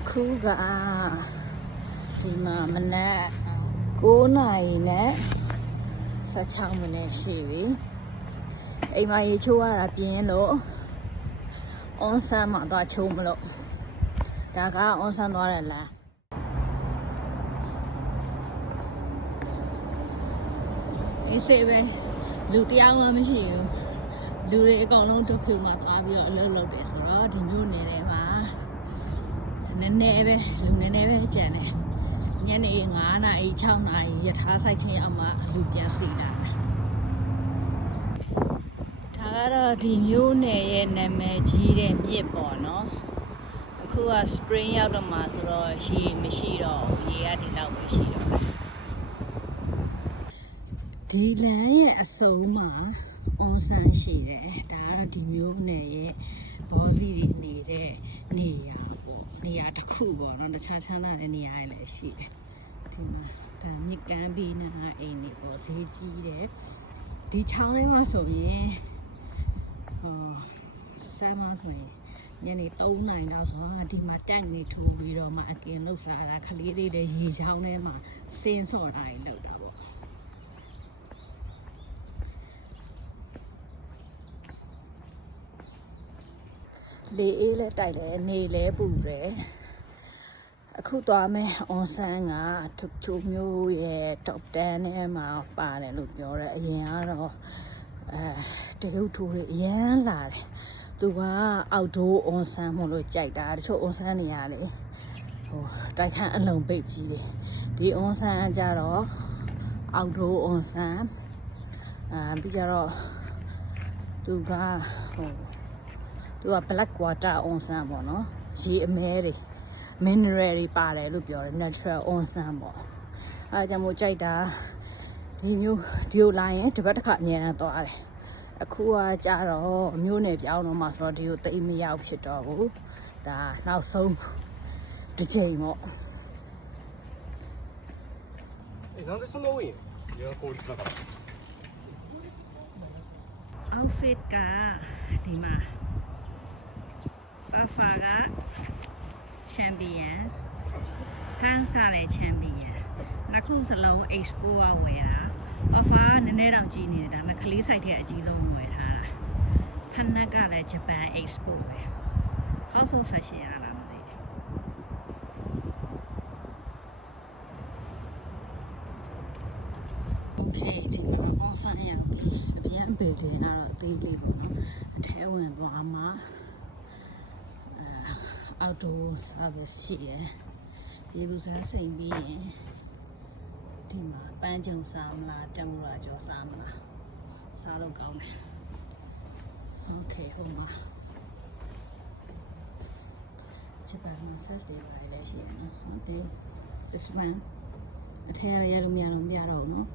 အခုကဒီမှာမနက်9 နာရီနဲ့16 မိနစ်ရှိပြီအိမ်မှာရေချိုးရတာပြင်းလို့အွန်ဆန်မှာသွားချိုးမလို့ဒါကအွန်ဆန်သွားတယ်လားအေးစေးပဲလူတရားမှမရှိဘူးလူတွေအကုန်လုံးတစ်ခုမှသွားပြီးတော့အလုပ်လုပ်တယ်ဆိုတော့ဒီမျိုးနေတယ်မှာနည်းနည်းပဲလူနည်းနည်းပဲကြံတယ်ညနေ9 နာရီ6 နာရီရထားဆိုင်ချင်းအောင်မှလူပြန်စီတာဒါကတော့ဒီမျိုးနယ်ရဲ့နာမည်ကြီးတဲ့မြစ်ပေါ့နော်အခုက spring ရောက်တော့မှဆိုတော့ရေမရှိတော့ရေကဒီလောက်ပဲရှိတော့ဒီလမ်းရဲ့အစုံမှာအွန်ဆန်ရှိတယ်ဒါကတော့ဒီမျိုးနယ်ရဲ့ဘောစီတွေနေတဲ့နေရာပေါ့နေရာတစ်ခုပေါ့နော်တခြားချမ်းသာတဲ့နေရာတွေလည်းရှိတယ်ဒီမှာဒါမြစ်ကမ်းဘေးနားအိမ်တွေပေါ့ဈေးကြီးတယ်ဒီချောင်းလေးမှာဆိုရင်ဆမ်းမဆိုရင်ညနေ3 နာရီလောက်ဆိုတော့ဒီမှာတက်နေထူပြီးတော့မှအကင်လောက်စားတာခလေးလေးတွေရေချောင်းထဲမှာစင်းစော်တာတွေလောက်တာပေါ့လေအေးလည်းတိုက်တယ်နေလည်းပူတယ်အခုသွားမယ်အွန်ဆန်ကချိုးမျိုးရဲ့ top 10ထဲမှာပါတယ်လို့ပြောတယ်အရင်ကတော့တရုတ်ထိုးတွေအရန်လာတယ်သူကအောက်ဒိုးအွန်ဆန်မို့လို့ကြိုက်တာတချို့အွန်ဆန်နေရလေတိုက်ခန်းအလုံးပိတ်ကြီးတွေဒီအွန်ဆန်ကြတော့အောက်ဒိုးအွန်ဆန်ပြီးကြတော့သူကblack water အွန်ဆန်ပေါ့နော်ရေအမဲတွေ mineral တွေပါတယ်လို့ပြောတယ် natural အွန်ဆန်ပေါ့အဲကြောင့်မို့ကြိုက်တာဒီမျိုးဒီလိုလာရင်တစ်ပတ်တစ်ခါအများနဲ့သွားတယ်အခုကကြတော့မျိုးနယ်ပြောင်းတော့မှဆိုတော့ဒီကိုတိတ်မရောက်ဖြစ်တော့ဘူးဒါနောက်ဆုံးတစ်ချိန်ပေါ့なんでそんな多いんいや効率だから outfit ကဒီမှာပါဖာက champion pants ကလည်း champion နှစ်ခုစလုံး expo ကဝယ်တာပါဖာကနည်းနည်းတော့ကြီးနေတယ်ဒါပေမဲ့ကလေးဆိုင်တဲ့အကြီးဆုံးဝယ်ထားတာဖနက်ကလည်း Japan expo ပဲ House of Fashion ရလားမသိဘူးโอเคဒီမှာ on sign ရပြီအပြန်ဘေးတင်တာတော့အသေးလေးပေါ့နော်အထဲဝင်သွားမှာoutdoor service ရှိတယ်ရေဘူးစားစိမ်ပြီးရင်ဒီမှာပန်းကြုံစားမလားတံမူရာကျော်စားမလားစားလို့ကောင်းတယ်โอเคဟိုမှာဂျပန်မှာ search တွေပါလေရှိတယ်နော်ဟုတ်တယ် this one အထဲရရလို့မရတော့ဘူးနော်